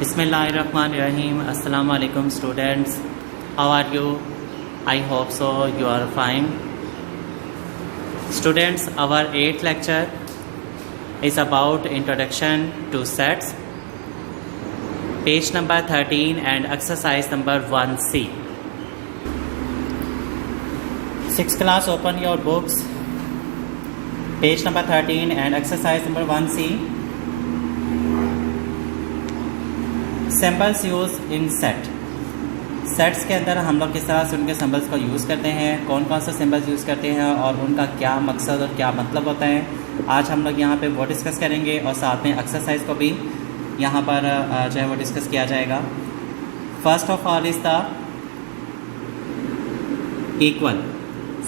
Bismillahirrahmanirrahim. Assalamu alaikum students. How are you? I hope so you are fine. Students, our 8th lecture is about introduction to sets. Page number 13 and exercise number 1C. 6th class, open your books. Page number 13 and exercise number 1C. Symbols use in set. Sets के अंदर हम लोग किस तरह से उनके symbols को use करते हैं, कौन कौन से सिंबल्स यूज़ करते हैं और उनका क्या मकसद और क्या मतलब होता है, आज हम लोग यहाँ पे वो डिस्कस करेंगे और साथ में एक्सरसाइज को भी यहाँ पर जो है वो डिस्कस किया जाएगा। First of all is the equal.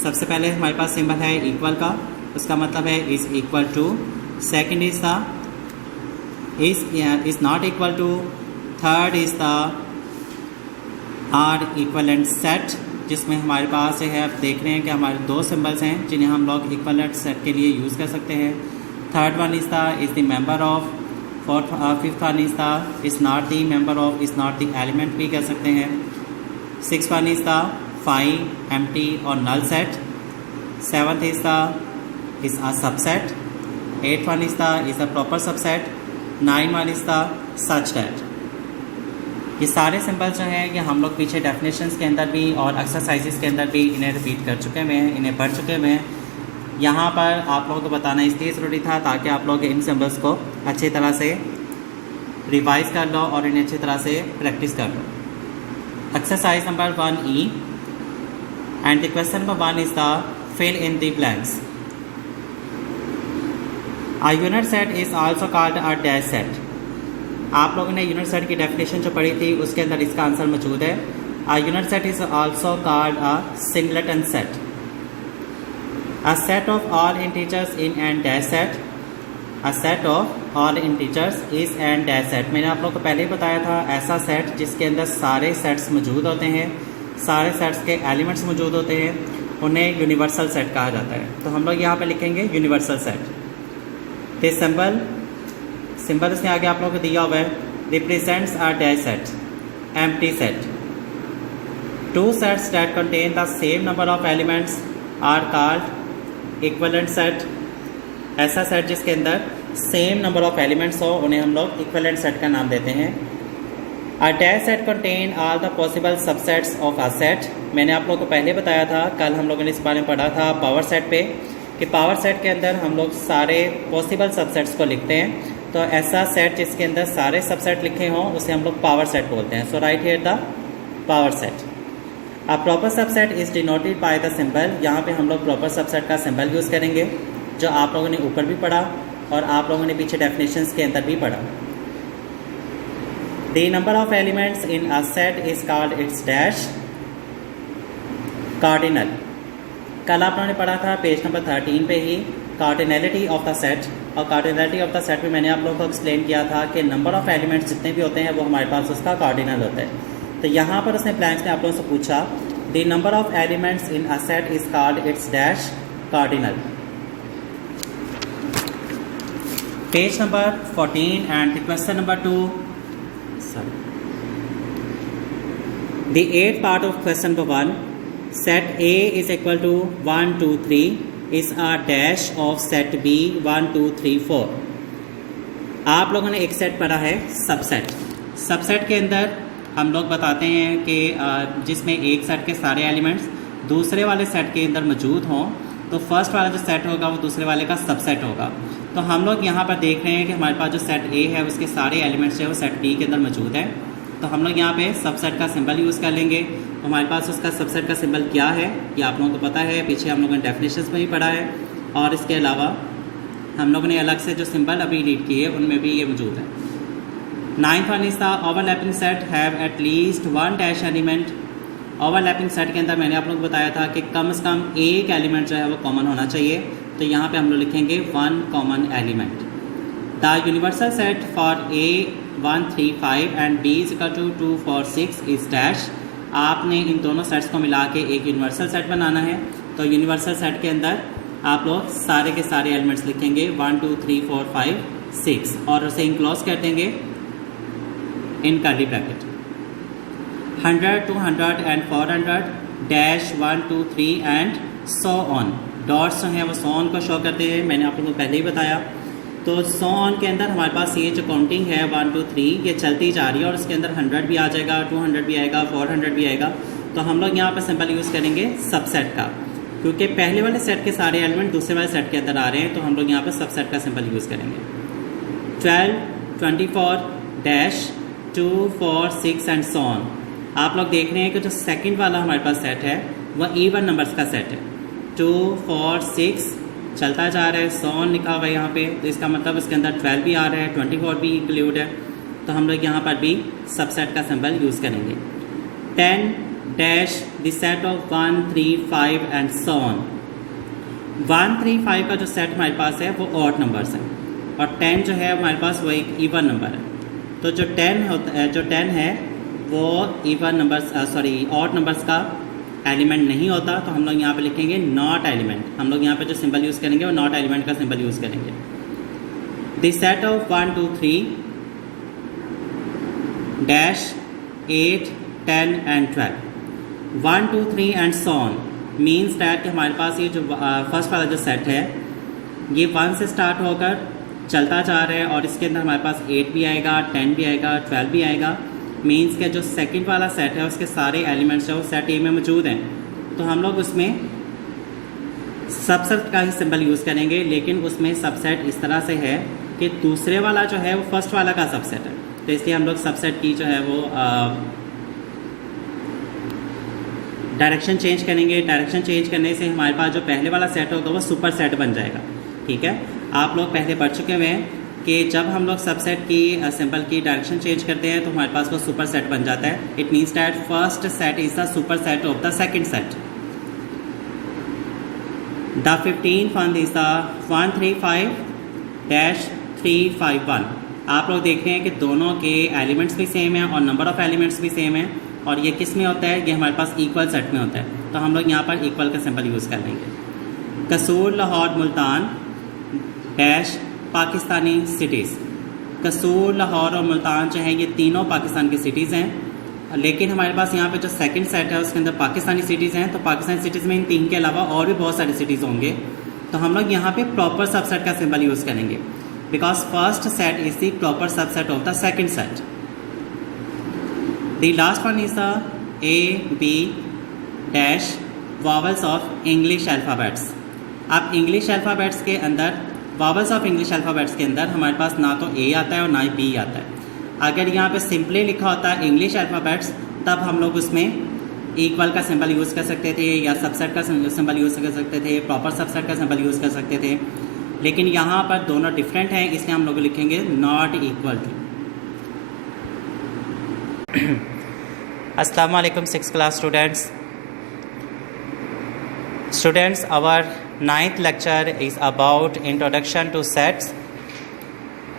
सबसे पहले हमारे पास सिंबल है इक्वल का, उसका मतलब है is equal to. Second is the is not equal to. Third is the are equivalent set, जिसमें हमारे पास है, आप देख रहे हैं कि हमारे दो सिंबल्स हैं जिन्हें हम लोग इक्वलेंट सेट के लिए यूज़ कर सकते हैं। Third one is the member of. Fifth one is not the member of, is not the element भी कह सकते हैं। Six one is the five, empty और null set. Seventh is a subset. Eight one is the proper subset. Nine one is the such that. ये सारे symbols जो हैं ये हम लोग पीछे डेफिनेशंस के अंदर भी और एक्सरसाइजेस के अंदर भी इन्हें रिपीट कर चुके हुए हैं, इन्हें पढ़ चुके हुए हैं। यहाँ पर आप लोगों को बताना इसलिए ज़रूरी था ताकि आप लोग इन सिंबल्स को अच्छी तरह से रिवाइज कर लो और इन्हें अच्छी तरह से प्रैक्टिस कर लो। Exercise number 1E and the question number 1 is the fill in the blanks. A unit set is also called a dash set. आप लोगों ने यूनिट सेट की डेफिनेशन जो पढ़ी थी उसके अंदर इसका आंसर मौजूद है। अ unit set is also called a singleton set. A set of all integers in and dash set. A set of all integers is and dash set. मैंने आप लोगों को पहले ही बताया था, ऐसा सेट जिसके अंदर सारे सेट्स मौजूद होते हैं, सारे सेट्स के एलिमेंट्स मौजूद होते हैं, उन्हें यूनिवर्सल सेट कहा जाता है। तो हम लोग यहाँ पे लिखेंगे यूनिवर्सल सेट। दिस सिंबल इसके आगे आप लोगों को दिया हुआ है, represents a dash set, empty set. Two sets that contain the same number of elements are called equivalent set. ऐसा सेट जिसके अंदर सेम नंबर ऑफ एलिमेंट्स हो उन्हें हम लोग इक्विवेलेंट सेट का नाम देते हैं। अ dash set contain all the possible subsets of a set. मैंने आप लोगों को पहले बताया था, कल हम लोगों ने इस बारे में पढ़ा था पावर सेट पे, कि पावर सेट के अंदर हम लोग सारे पॉसिबल सबसेट्स को लिखते हैं। तो ऐसा सेट जिसके अंदर सारे सबसेट लिखे हों उसे हम लोग पावर सेट बोलते हैं। So right here the power set. A proper subset is denoted by the symbol. यहाँ पे हम लोग प्रॉपर सबसेट का सिंबल यूज़ करेंगे, जो आप लोगों ने ऊपर भी पढ़ा और आप लोगों ने पीछे डेफिनेशंस के अंदर भी पढ़ा। The number of elements in a set is called its dash cardinal. कल आप लोगों ने पढ़ा था पेज नंबर 13 पे ही कार्डिनलिटी ऑफ द सेट। और कार्डिनलिटी ऑफ द सेट में मैंने आप लोगों को एक्सप्लेन किया था कि नंबर ऑफ एलिमेंट्स जितने भी होते हैं वो हमारे पास उसका कार्डिनल होता है। तो यहाँ पर उसने ब्लैंक्स में आप लोगों से पूछा, the number of elements in a set is called its dash cardinal. Page number 14 and the question number 2। The 8th part of question number 1, set A is equal to 1 2 3 is a dash of set B 1 2 3 4। आप लोगों ने एक set पढ़ा है subset. Subset के अंदर हम लोग बताते हैं कि जिसमें एक सेट के सारे एलिमेंट्स दूसरे वाले सेट के अंदर मौजूद हों तो फर्स्ट वाला जो सेट होगा वो दूसरे वाले का सबसेट होगा। तो हम लोग यहाँ पर देख रहे हैं कि हमारे पास जो सेट A है उसके सारे एलिमेंट्स जो है वो सेट B के अंदर मौजूद है। तो हम लोग यहाँ पे सबसेट का सिंबल यूज़ कर लेंगे। हमारे पास उसका सबसेट का सिंबल क्या है ये आप लोगों को पता है, पीछे हम लोगों ने डेफिनेशंस में भी पढ़ा है। और इसके अलावा हम लोगों ने अलग से जो सिंबल अभी रीड किए उनमें भी ये मौजूद है। 9th one is the overlapping set have at least one dash element. Overlapping set के अंदर मैंने आप लोगों को बताया था कि कम से कम एक एलिमेंट जो है वो कॉमन होना चाहिए। तो यहाँ पे हम लोग लिखेंगे one common element. The universal set for A 1 3 5 and B is equal to 2 4 6 is dash. आपने इन दोनों सेट्स को मिला के एक यूनिवर्सल सेट बनाना है। तो यूनिवर्सल सेट के अंदर आप लोग सारे के सारे एलिमेंट्स लिखेंगे 1 2 3 4 5 6 और उसे इनक्लोज कर देंगे in curly bracket 100, 200 and 400 dash 1, 2, 3 and so on. Dots जो हैं वो सो ऑन को शो करते हैं, मैंने आप लोगों को पहले ही बताया। तो सो ऑन के अंदर हमारे पास ये जो काउंटिंग है 1, 2, 3 ये चलती जा रही है और उसके अंदर 100 भी आ जाएगा, 200 भी आएगा, 400 भी आएगा। तो हम लोग यहाँ पर सिंपल यूज़ करेंगे सबसेट का, क्योंकि पहले वाले सेट के सारे एलिमेंट दूसरे वाले सेट के अंदर आ रहे हैं, तो हम लोग यहाँ पर सबसेट का सिंपल यूज़ करेंगे। 12, 24 डैश 2, 4, 6 एंड सो ऑन। आप लोग देख रहे हैं कि जो सेकंड वाला हमारे पास सेट है वह इवन नंबर्स का सेट है। 2, 4, 6 चलता जा रहा है, सो ऑन लिखा हुआ है यहाँ पे, तो इसका मतलब इसके अंदर 12 भी आ रहा है, 24 भी इंक्लूड है। तो हम लोग यहाँ पर भी सबसेट का सिंबल यूज़ करेंगे। 10 dash the set of 1, 3, 5 and so on. 1, 3, 5 का जो सेट हमारे पास है वो ऑड नंबर्स हैं और 10 जो है हमारे पास वो एक इवन नंबर है। तो जो 10 है वो इवन नंबर्स ऑड नंबर्स का एलिमेंट नहीं होता, तो हम लोग यहाँ पे लिखेंगे नॉट एलिमेंट। हम लोग यहाँ पे जो सिंबल यूज़ करेंगे वो नॉट एलिमेंट का सिंबल यूज़ करेंगे। The set of 1, 2, 3 dash 8, 10 and 12। 1, 2, 3 and so on means that कि हमारे पास ये जो फर्स्ट वाला जो सेट है ये 1 से स्टार्ट होकर चलता जा रहा है और इसके अंदर हमारे पास 8 भी आएगा, 10 भी आएगा, 12 भी आएगा। मीन्स के जो सेकंड वाला सेट है उसके सारे एलिमेंट्स जो सेट ए में मौजूद हैं, तो हम लोग उसमें सबसेट का ही सिंबल यूज़ करेंगे। लेकिन उसमें सबसेट इस तरह से है कि दूसरे वाला जो है वो फर्स्ट वाला का सबसेट है, तो इसलिए हम लोग सबसेट की जो है वो डायरेक्शन चेंज करेंगे। डायरेक्शन चेंज करने से हमारे पास जो पहले वाला सेट होगा वो सुपर सेट बन जाएगा। ठीक है, आप लोग पहले पढ़ चुके हुए हैं कि जब हम लोग सबसेट की सिंबल की डायरेक्शन चेंज करते हैं तो हमारे पास वो सुपर सेट बन जाता है। It means that first set is the super set of the second set. The 15th one is the 1, 3, 5 dash 3, 5, 1। आप लोग देख रहे हैं कि दोनों के एलिमेंट्स भी सेम हैं और नंबर ऑफ एलिमेंट्स भी सेम है, और ये किस में होता है, ये हमारे पास इक्वल सेट में होता है, तो हम लोग यहाँ पर इक्वल का सिंबल यूज़ कर लेंगे। कसूर, लाहौर, मुल्तान डैश पाकिस्तानी सिटीज़। कसूर, लाहौर और मुल्तान जो है ये तीनों पाकिस्तान की सिटीज़ हैं, लेकिन हमारे पास यहाँ पे जो सेकंड सेट है उसके अंदर पाकिस्तानी सिटीज़ हैं। तो पाकिस्तानी सिटीज़ में इन 3 के अलावा और भी बहुत सारी सिटीज़ होंगे, तो हम लोग यहाँ पे प्रॉपर सबसेट का सिंबल यूज़ करेंगे, because first set is the proper subset of the second set. The last one is the A, B dash vowels of English alphabets. अब इंग्लिश अल्फ़ाबेट्स के अंदर वॉवल्स ऑफ इंग्लिश अल्फ़ाबेट्स के अंदर हमारे पास ना तो ए आता है और ना ही बी आता है। अगर यहाँ पे सिंपली लिखा होता है इंग्लिश अल्फ़ाबेट्स तब हम लोग उसमें इक्वल का सिंबल यूज़ कर सकते थे या सबसेट का सिंबल यूज़ कर सकते थे, प्रॉपर सबसेट का सिंबल यूज़ कर सकते थे। लेकिन यहाँ पर दोनों डिफरेंट हैं, इसलिए हम लोग लिखेंगे नॉट इक्वल टू। अस्सलाम वालेकुम 6th class students, our 9th lecture is about introduction to sets,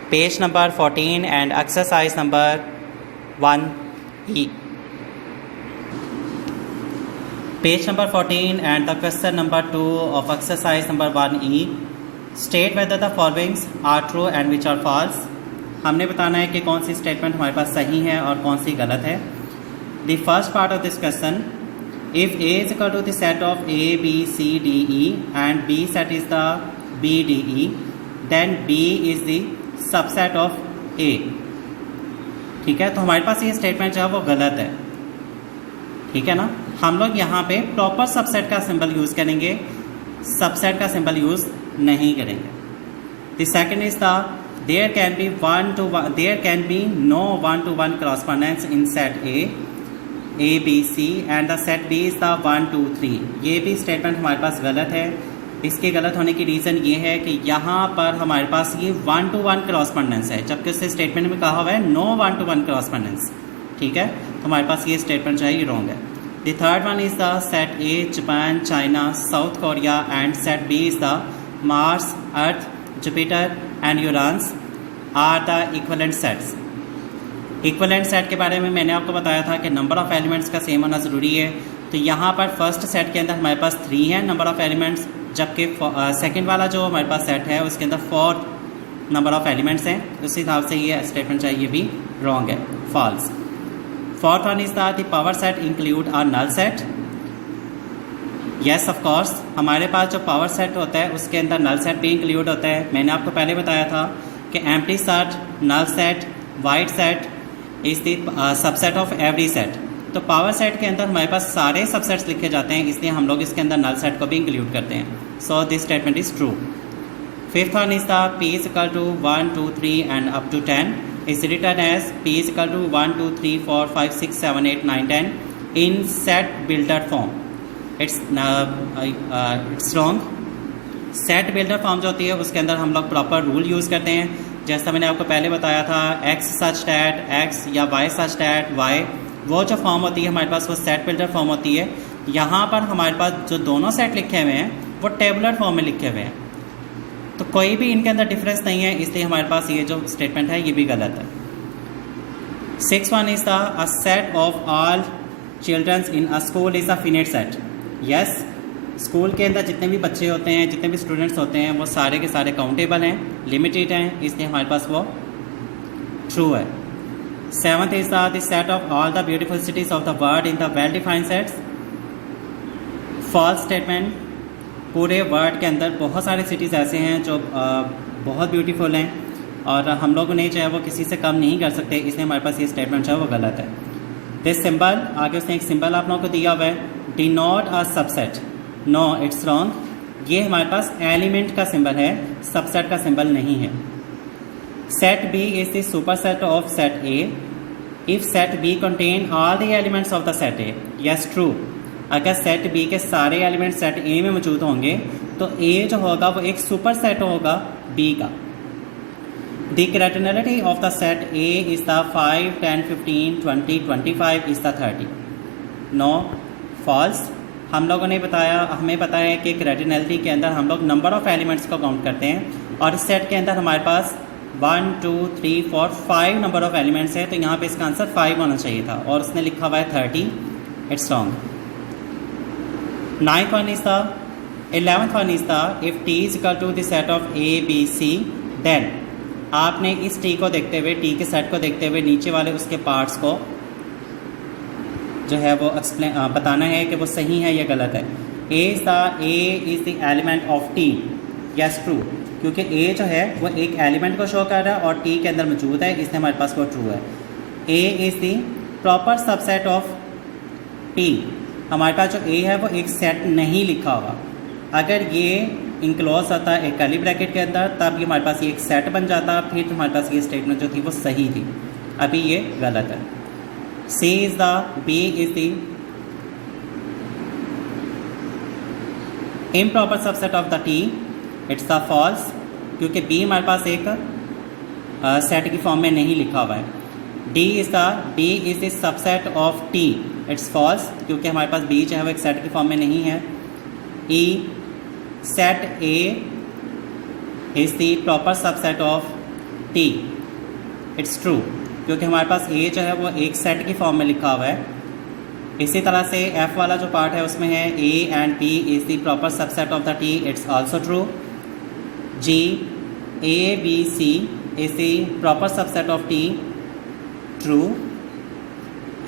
page number 14 and exercise number 1E. Page number 14 and the question number 2 of exercise number 1E. State whether the following are true and which are false. हमने बताना है कि कौन सी statement हमारे पास सही है और कौन सी गलत है। The first part of this question, if A is equal to the set of A, B, C, D, E and B set is the B, D, E, then B is the subset of A। ठीक है, तो हमारे पास ये statement जो है वो गलत है। ठीक है ना, हम लोग यहाँ पे प्रॉपर सबसेट का सिंबल यूज़ करेंगे, सबसेट का सिंबल यूज़ नहीं करेंगे। The second is the there can be no 1-to-1 correspondence in set A, B, C and the set B is the 1, 2, 3। ये भी स्टेटमेंट हमारे पास गलत है। इसके गलत होने की रीज़न ये है कि यहाँ पर हमारे पास ये 1-to-1 क्रॉसपेंडेंस है, जबकि उससे स्टेटमेंट में कहा हुआ है नो 1-to-1 क्रॉसपेंडेंस। ठीक है, तो हमारे पास ये स्टेटमेंट जो है ये रॉन्ग है। The third one is the set A Japan, China, South Korea and set B is the Mars, Earth, Jupiter and Uranus are the equivalent sets. Equivalent set के बारे में मैंने आपको बताया था कि नंबर ऑफ़ एलिमेंट्स का सेम होना ज़रूरी है। तो यहाँ पर फर्स्ट सेट के अंदर हमारे पास 3 है नंबर ऑफ़ एलिमेंट्स, जबकि सेकंड वाला जो हमारे पास सेट है उसके अंदर नंबर ऑफ एलिमेंट्स हैं, उस हिसाब से ये स्टेटमेंट चाहिए भी रॉन्ग है, false. Fourth one is the power set include a null set. Yes of course, हमारे पास जो पावर सेट होता है उसके अंदर नल सेट भी इंक्लूड होता है। मैंने आपको पहले बताया था कि empty set, null set, wide set is the subset of every set. तो पावर सेट के अंदर हमारे पास सारे सबसेट्स लिखे जाते हैं, इसलिए हम लोग इसके अंदर नल सेट को भी इंक्लूड करते हैं। So this statement is true. Fifth one is the p is equal to 1 2 3 and up to 10 is written as p is equal to 1 2 3 4 5 6 7 8 9 10 in set builder form। it's wrong। Set builder form जो होती है उसके अंदर हम लोग proper rule use करते हैं। जैसा मैंने आपको पहले बताया था, x सच डैट x या y सच डैट y, वो जो फॉर्म होती है हमारे पास वो सेट बिल्डर फॉर्म होती है। यहाँ पर हमारे पास जो दोनों सेट लिखे हुए हैं वो टेबुलर फॉर्म में लिखे हुए हैं, तो कोई भी इनके अंदर डिफरेंस नहीं है, इसलिए हमारे पास ये जो स्टेटमेंट है ये भी गलत है। Six one is the a set of all children's in a school is a finite set. Yes, school के अंदर जितने भी बच्चे होते हैं, जितने भी स्टूडेंट्स होते हैं, वो सारे के सारे काउंटेबल हैं, लिमिटेड हैं, इसलिए हमारे पास वो ट्रू है। Seventh is the set of all the beautiful cities of the world in the well defined sets. False statement. पूरे वर्ल्ड के अंदर बहुत सारे सिटीज़ ऐसे हैं जो बहुत ब्यूटीफुल हैं और हम लोग उन्हें जो है वो किसी से कम नहीं कर सकते, इसलिए हमारे पास ये स्टेटमेंट जो है वो गलत है। दिस सिंबल, आगे उसने एक सिंबल आप लोगों को दिया हुआ है, denote a subset. No, it's wrong. ये हमारे पास एलिमेंट का सिंबल है, सबसेट का सिंबल नहीं है। Set B is the super set of set A if set B contain all the elements of the set A. Yes, true. अगर set B के सारे एलिमेंट सेट ए में मौजूद होंगे तो ए जो होगा वो एक सुपर सेट होगा बी का। The cardinality of the set A is the 5 10 15 20 25 is the 30। No, false. हम लोगों ने बताया, हमें पता है कि क्राइटेरियनिटी के अंदर हम लोग नंबर ऑफ एलिमेंट्स को काउंट करते हैं और इस सेट के अंदर हमारे पास 1 2 3 4 5 नंबर ऑफ एलिमेंट्स है, तो यहाँ पे इसका आंसर 5 होना चाहिए था और उसने लिखा हुआ है 30। It's wrong. 9th one is the 11th one is the if t is equal to the set of a b c then आपने इस t को देखते हुए, t के सेट को देखते हुए नीचे वाले उसके पार्ट्स को जो है वो बताना है कि वो सही है या गलत है। a is the element of t। yes, true, क्योंकि a जो है वो एक एलिमेंट को शो कर रहा है और t के अंदर मौजूद है, इसलिए हमारे पास वो ट्रू है। a is the proper subset of t। हमारे पास जो ए है वो एक सेट नहीं लिखा हुआ, अगर ये इंक्लोज होता एक कर्ली ब्रैकेट के अंदर तब ये हमारे पास ये एक सेट बन जाता, फिर हमारे पास ये स्टेटमेंट जो थी वो सही थी। अभी ये गलत है। C is the B is the improper subset of the T. It's the false, क्योंकि बी हमारे पास एक सेट की फॉर्म में नहीं लिखा हुआ है। D is the subset of T. It's false, क्योंकि हमारे पास बी जो है वो एक सेट की फॉर्म में नहीं है। E set A is the proper subset of T. It's true, क्योंकि हमारे पास ए जो है वो एक सेट की फॉर्म में लिखा हुआ है। इसी तरह से एफ वाला जो पार्ट है उसमें है A and B is the proper subset of the T. It's also true. G A B C is the proper subset of T. True.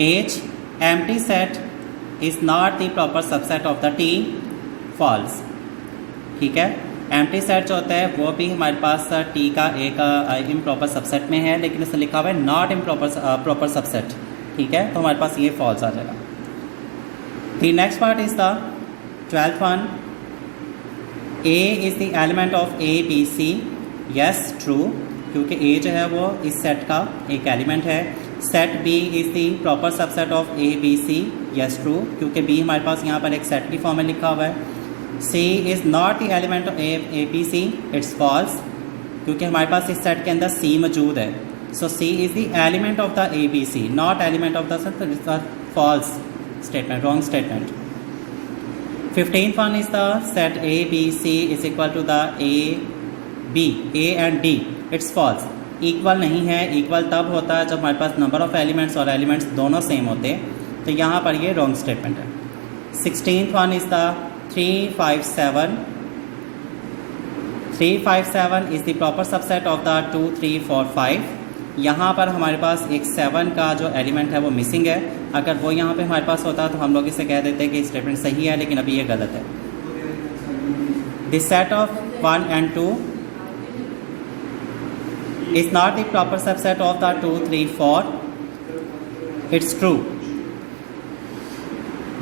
H empty set is not the proper subset of the T। false। ठीक है, empty set जो होता है वो भी हमारे पास T का एक improper subset में है, लेकिन इसमें लिखा हुआ है not improper proper subset। ठीक है, तो हमारे पास ये false आ जाएगा। The next part is the 12th one। A is the element of A B C। yes, true, क्योंकि A जो है वो इस सेट का एक एलिमेंट है। Set B is the proper subset of A B C। Yes, true, क्योंकि B हमारे पास यहाँ पर एक सेट की फॉर्म में लिखा हुआ है। C is not the element of A B C। It's false, क्योंकि हमारे पास इस सेट के अंदर C मौजूद है। So C is the element of the A B C, not element of the set. It's the false statement, wrong statement. 15th one is the set A B C is equal to the A B, A and D। It's false, equal नहीं है। Equal तब होता है जब हमारे पास number of elements और elements दोनों सेम होते हैं, तो यहाँ पर ये रॉन्ग स्टेटमेंट है। 16th one is the 3 5 7 357 is the proper subset of the 2 3 4 5। यहाँ पर हमारे पास एक 7 का जो एलिमेंट है वो मिसिंग है। अगर वो यहाँ पे हमारे पास होता तो हम लोग इसे कह देते कि स्टेटमेंट सही है, लेकिन अभी ये गलत है। The set of 1 and 2 is not the proper subset of the 2 3 4। It's true।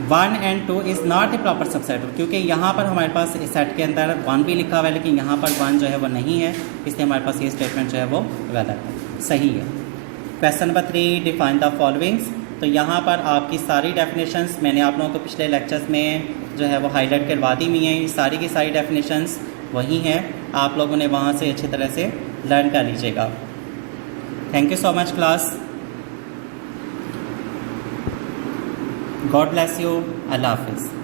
1 and 2 is not the proper subset, क्योंकि यहाँ पर हमारे पास इस सेट के अंदर 1 भी लिखा हुआ है, लेकिन यहाँ पर 1 जो है वो नहीं है, इसलिए हमारे पास ये स्टेटमेंट जो है वो गलत है, सही है। Question number 3, define the followings. तो यहाँ पर आपकी सारी डेफिनेशंस मैंने आप लोगों को पिछले लेक्चर्स में जो है वो हाईलाइट करवा दी हुई हैं। सारी की सारी डेफिनेशंस वही हैं, आप लोगों ने वहाँ से अच्छी तरह से लर्न कर लीजिएगा। Thank you so much class. God bless you. अल्लाह हाफिज़।